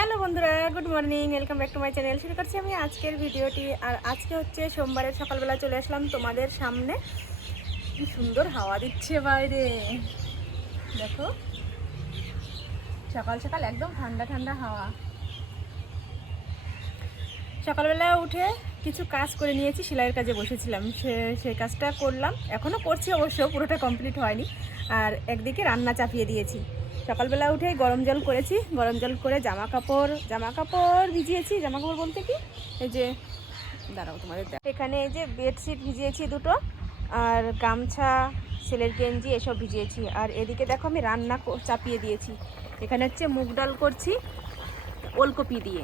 Hello বন্ধুরা, good morning welcome back to my channel শুরু করছি আমি আজকের ভিডিওটি। আর আজকে হচ্ছে সোমবারের সকালবেলা চলে আসলাম তোমাদের সামনে। কি সুন্দর হাওয়া দিচ্ছে বাইরে। দেখো। সকাল সকাল একদম ঠান্ডা ঠান্ডা হাওয়া। সকালবেলা উঠে কিছু কাজ করে নিয়েছি, সেলাইয়ের কাজে বসেছিলাম। সে সেই কাজটা করলাম। এখনও করছি অবশ্য, পুরোটা কমপ্লিট হয়নি। আর একদিকে রান্না চাপিয়ে দিয়েছি। সকালবেলা উঠে গরম জল করেছি, গরম জল করে জামা কাপড় জামা কাপড় ভিজিয়েছি জামা কাপড় বলতে কি? এই যে, দাঁড়াও তোমাদের এখানে এই যে বেডশিট ভিজিয়েছি দুটো, আর গামছা ছেলের গেঞ্জি এসব ভিজিয়েছি। আর এদিকে দেখো আমি রান্না চাপিয়ে দিয়েছি। এখানে হচ্ছে মুগ ডাল করছি ওলকপি দিয়ে।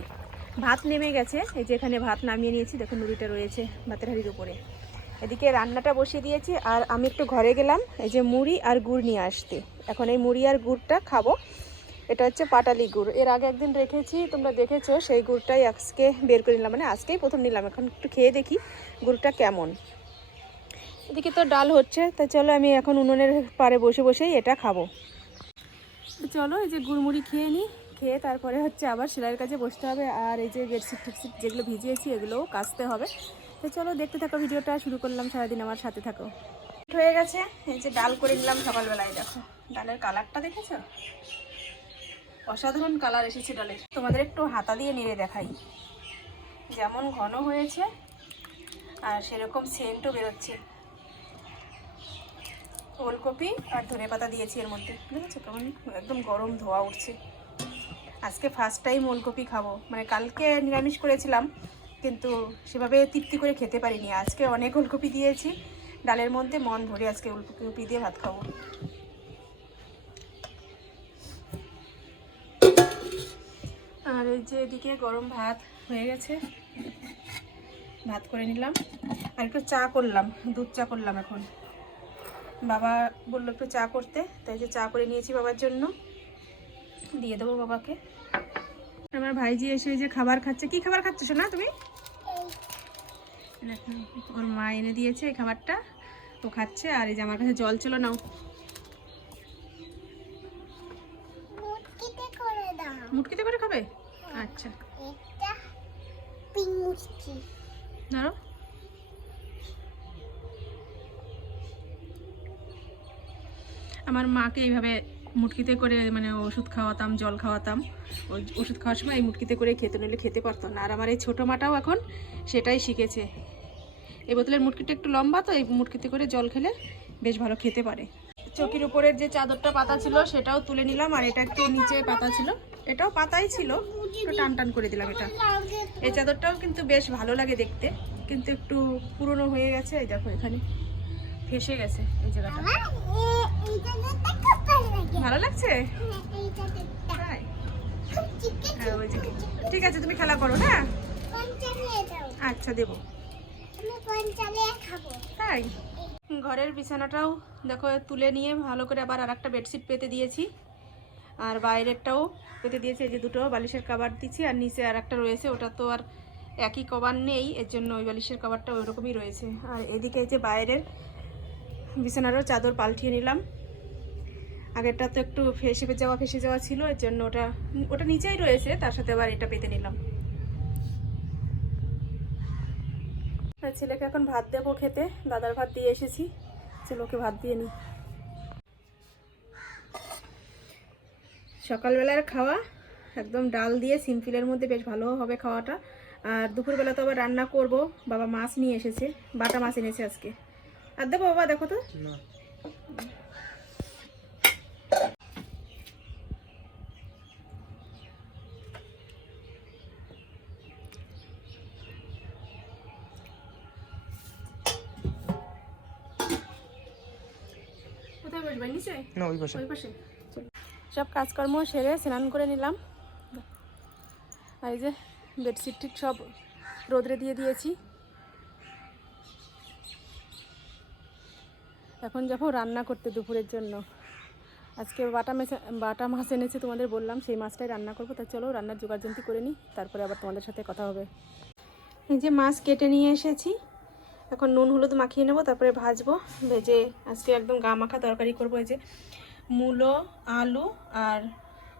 ভাত নেমে গেছে, এই যে এখানে ভাত নামিয়ে নিয়েছি, দেখো নুড়িটা রয়েছে ভাতের হাড়ির উপরে। এদিকে রান্নাটা বসিয়ে দিয়েছি, আর আমি একটু ঘরে গেলাম, এই যে মুড়ি আর গুড় নিয়ে আসতে এখন এই মুড়ি আর গুড়টা খাব। এটা হচ্ছে পাটালি গুড়। এর আগে একদিন রেখেছি, তোমরা দেখেছ, সেই গুড়টাই আজকে বের করে নিলাম। মানে আজকেই প্রথম নিলাম, এখন একটু খেয়ে দেখি গুড়টা কেমন। এদিকে তো ডাল হচ্ছে, তা চলো আমি এখন উনুনের পারে বসে বসেই এটা খাব। চলো, এই যে গুড়মুড়ি খেয়ে নিই। খেয়ে তারপরে হচ্ছে আবার সেলাইয়ের কাছে বসতে হবে, আর এই যে বেডশিট টেডশিট যেগুলো ভিজিয়েছি, এগুলোও কাচতে হবে। তো চলো দেখতে থাকো, ভিডিওটা শুরু করলাম, সারাদিন আমার সাথে থাকো। হয়ে গেছে, এই যে ডাল করে নিলাম সকালবেলায়, দেখো। ডালের কালারটা দেখেছ? অসাধারণ কালার এসেছে ডালের। তোমাদের একটু হাতা দিয়ে নেড়ে দেখাই। যেমন ঘন হয়েছে, আর সেরকম সেন্টও বেরোচ্ছে। ওলকপি আর ধনে পাতা দিয়েছি এর মধ্যে। বুঝেছ কেমন একদম গরম ধোয়া উঠছে। আজকে ফার্স্ট টাইম ওলকপি খাব। মানে কালকে নিরামিষ করেছিলাম কিন্তু সেভাবে তৃপ্তি করে খেতে পারিনি। আজকে অনেক ওলকপি দিয়েছি। ডালের মধ্যে মন ভরে আজকে ওলকপি দিয়ে ভাত খাব। আর এই যে এদিকে গরম ভাত হয়ে গেছে। ভাত করে নিলাম। আর একটু চা করলাম, দুধ চা করলাম এখন। বাবা বলল একটু চা করতে, তাই যে চা করে নিয়েছি বাবার জন্য। দিয়ে দেবো বাবাকে। আমার ভাইজি এসে যে খাবার খাচ্ছে। কি খাবার খাচ্ছ না তুমি? ওর মা এনে দিয়েছে এই খাবারটা তো খাচ্ছে আর এই যে আমার কাছে জল ছিল নাও। মুটকিতে করে খাবে? আচ্ছা। পিং মুটকি ধরো। আমার মাকে এইভাবে মুটকিতে করে মানে ওষুধ খাওয়াতাম জল খাওয়াতাম। ওই ওষুধ খাওয়ার সময় এই মুটকিতে করে খেতে নিলে খেতে পারতো না। আর আমার এই ছোটো মাটাও এখন সেটাই শিখেছে। এই বোতলের মুটকিটা একটু লম্বা তো এই মুটকিতে করে জল খেলে বেশ ভালো খেতে পারে। চকির উপরের যে চাদরটা পাতা ছিল সেটাও তুলে নিলাম আর এটা একটু নিচে পাতা ছিল। এটাও পাতাই ছিল একটু টান টান করে দিলাম এটা। এই চাদরটাও কিন্তু বেশ ভালো লাগে দেখতে কিন্তু একটু পুরনো হয়ে গেছে এই দেখো এখানে ফেসে গেছে এই জায়গাটা। ভালো লাগছে? হ্যাঁ। ঠিক আছে তুমি খেলা করো হ্যাঁ? আচ্ছা দেবো। তাই? ঘরের বিছানাটাও দেখো তুলে নিয়ে ভালো করে আবার আর একটা বেডশিট পেতে দিয়েছি। আর বাইরেরটাও পেতে দিয়েছি, এই যে দুটো বালিশের কভার দিচ্ছি, আর নিচে আর একটা রয়েছে, ওটা তো আর একই কভার নেই, এর জন্য ওই বালিশের কভারটা ওইরকমই রয়েছে। আর এদিকে যে বাইরের বিছানারও চাদর পাল্টিয়ে নিলাম। আগেরটা তো একটু ফেসে যাওয়া ফেসে যাওয়া ছিল, এর জন্য ওটা ওটা নিচেই রয়েছে, তার সাথে আবার এটা পেতে নিলাম। ছেলেকে এখন ভাত দেবো খেতে। দাদার ভাত দিয়ে এসেছি। ছেলেকে ভাত দিয়ে নি। সকালবেলার খাওয়া, একদম ডাল দিয়ে সিম্পিলের মধ্যে বেশ ভালো হবে খাওয়াটা। আর দুপুরবেলা তো আবার রান্না করব। বাবা মাছ নিয়ে এসেছে, বাটা মাছ এনেছে আজকে। আর দেবো বাবা, দেখো তো। কোথায় বসবে? নিচে? না ওই পাশে। ওই পাশে। সব কাজকর্ম সেরে স্নান করে নিলাম। আর এই যে বেডশিট ঠিক সব রোদরে দিয়ে দিয়েছি। এখন যাব রান্না করতে দুপুরের জন্য। আজকে বাটা মেছে বাটা মাছ এনেছে তোমাদের বললাম সেই মাছটাই রান্না করব। তা চলো রান্নার জোগাড়যন্তি করে নিই তারপরে আবার তোমাদের সাথে কথা হবে। এই যে মাছ কেটে নিয়ে এসেছি। এখন নুন হলুদ মাখিয়ে নেব, তারপরে ভাজবো, ভেজে আজকে একদম গা মাখা তরকারি করব। এই যে মূলো, আলু আর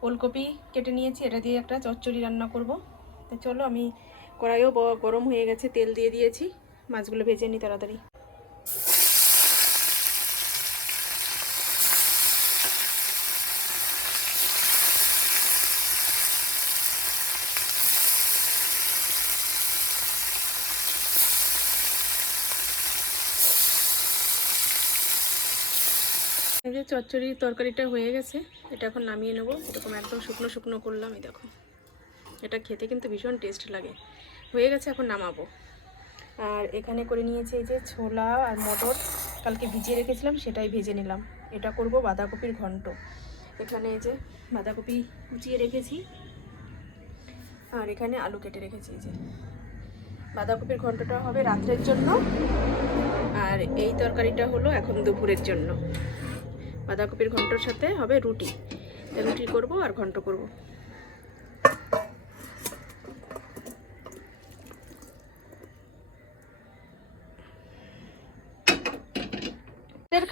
ওলকপি কেটে নিয়েছি, এটা দিয়ে একটা চচ্চড়ি রান্না করব। তো চলো, আমি কড়াইও গরম হয়ে গেছে, তেল দিয়ে দিয়েছি, মাছগুলো ভেজে নিই তাড়াতাড়ি। যে চচ্চড়ির তরকারিটা হয়ে গেছে, এটা এখন নামিয়ে নেব। এরকম একদম শুকনো শুকনো করলাম, এই দেখো। এটা খেতে কিন্তু ভীষণ টেস্ট লাগে। হয়ে গেছে, এখন নামাবো। আর এখানে করে নিয়েছি এই যে ছোলা আর মটর। কালকে ভিজিয়ে রেখেছিলাম, সেটাই ভেজে নিলাম। এটা করব বাঁধাকপির ঘন্ট। এখানে এই যে বাঁধাকপি কুচিয়ে রেখেছি। আর এখানে আলু কেটে রেখেছি, এই যে। বাঁধাকপির ঘন্টটা হবে রাত্রের জন্য। আর এই তরকারিটা হলো এখন দুপুরের জন্য। বাঁধাকপির ঘন্টর সাথে হবে রুটি। রুটি করব আর ঘন্ট করব।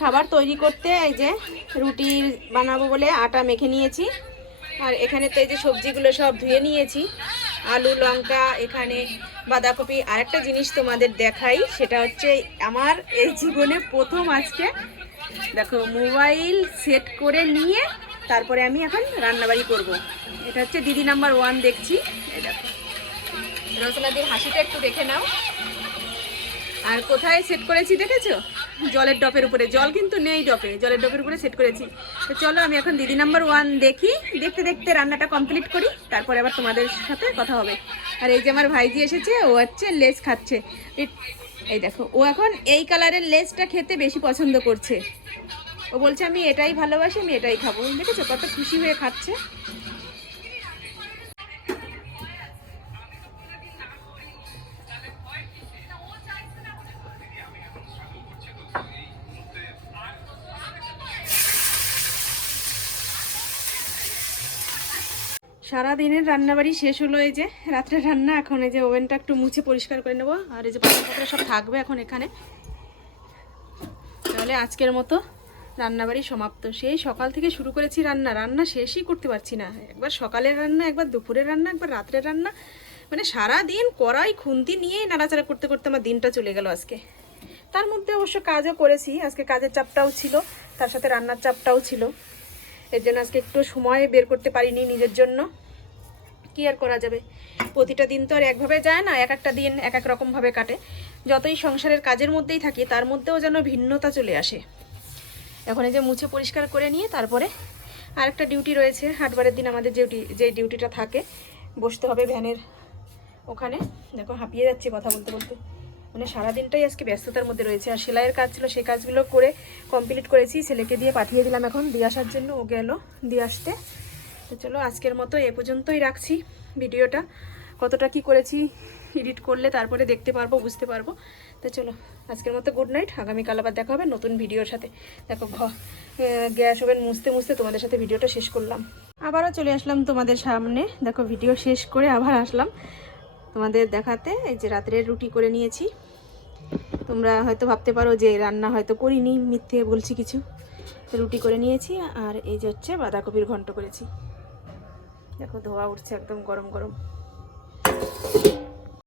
খাবার তৈরি করতে এই যে রুটি বানাবো বলে আটা মেখে নিয়েছি। আর এখানে তো এই যে সবজিগুলো সব ধুয়ে নিয়েছি। আলু, লঙ্কা, এখানে বাঁধাকপি। আরেকটা জিনিস তোমাদের দেখাই, সেটা হচ্ছে আমার এই জীবনে প্রথম আজকে দেখো, মোবাইল সেট করে নিয়ে তারপরে আমি এখন রান্নাবাড়ি করব। এটা হচ্ছে দিদি নাম্বার ওয়ান দেখছি। রচনাদির হাসিটা একটু দেখে নাও। আর কোথায় সেট করেছি দেখেছ? জলের ডপের উপরে। জল কিন্তু নেই ডপে, জলের ডপের উপরে সেট করেছি। তো চলো, আমি এখন দিদি নাম্বার ওয়ান দেখি। দেখতে দেখতে রান্নাটা কমপ্লিট করি। তারপরে আবার তোমাদের সাথে কথা হবে। আর এই যে আমার ভাইজি এসেছে, ও হচ্ছে লেস খাচ্ছে। এই- দেখো, ও এখন এই কালারের লেসটা খেতে বেশি পছন্দ করছে। ও বলছে, আমি এটাই ভালোবাসি, আমি এটাই খাব। দেখেছ কত খুশি হয়ে খাচ্ছে? সারা দিনের রান্নাবাড়ি শেষ হলো এই যে, রাত্রে রান্না, এখন এই যে ওভেনটা একটু মুছে পরিষ্কার করে নেব, আর এই যে পাত্র সব থাকবে এখন এখানে। তাহলে আজকের মতো রান্নাবাড়ি সমাপ্ত। সেই সকাল থেকে শুরু করেছি রান্না রান্না শেষই করতে পারছি না। একবার সকালের রান্না, একবার দুপুরের রান্না, একবার রাত্রের রান্না। মানে সারা দিন কড়াই, খুন্তি নিয়েই নাড়াচাড়া করতে করতে আমার দিনটা চলে গেল আজকে। তার মধ্যে অবশ্য কাজও করেছি, আজকে কাজের চাপটাও ছিল, তার সাথে রান্নার চাপটাও ছিল। এর জন্য আজকে একটু সময় বের করতে পারিনি নিজের জন্য। কি আর করা যাবে? প্রতিটা দিন তো আর একভাবে যায় না, এক একটা দিন এক এক রকমভাবে কাটে। যতই সংসারের কাজের মধ্যেই থাকি, তার মধ্যেও যেন ভিন্নতা চলে আসে। এখন এই যে মুছে পরিষ্কার করে নিয়ে তারপরে আরেকটা ডিউটি রয়েছে। হাটবারের দিন আমাদের যে যে ডিউটিটা থাকে, বসতে হবে ভ্যানের ওখানে। দেখো, হাঁপিয়ে যাচ্ছে কথা বলতে বলতে। মানে সারাদিনটাই আজকে ব্যস্ততার মধ্যে রয়েছে। আর সেলাইয়ের কাজ ছিল, সেই কাজগুলো করে কমপ্লিট করেছি। ছেলেকে দিয়ে পাঠিয়ে দিলাম এখন। দিয়ে আসার জন্য ও গেল। দিয়ে আসতে তো চলো, আজকের মতো এ পর্যন্তই রাখছি ভিডিওটা। কতটা কি করেছি এডিট করলে তারপরে দেখতে পারব, বুঝতে পারব। তো চলো, আজকের মতো গুড নাইট আগামীকাল আবার দেখা হবে নতুন ভিডিওর সাথে। দেখো, ঘ গ্যাস ওভেন মুছতে মুছতে তোমাদের সাথে ভিডিওটা শেষ করলাম। আবারও চলে আসলাম তোমাদের সামনে। দেখো, ভিডিও শেষ করে আবার আসলাম তোমাদের দেখাতে। এই যে রাত্রে রুটি করে নিয়েছি। তোমরা হয়তো ভাবতে পারো যে রান্না হয়তো করিনি, মিথ্যে বলছি কিছু। রুটি করে নিয়েছি আর এই যে হচ্ছে বাঁধাকপির ঘন্ট করেছি। দেখো ধোয়া উঠছে একদম গরম গরম।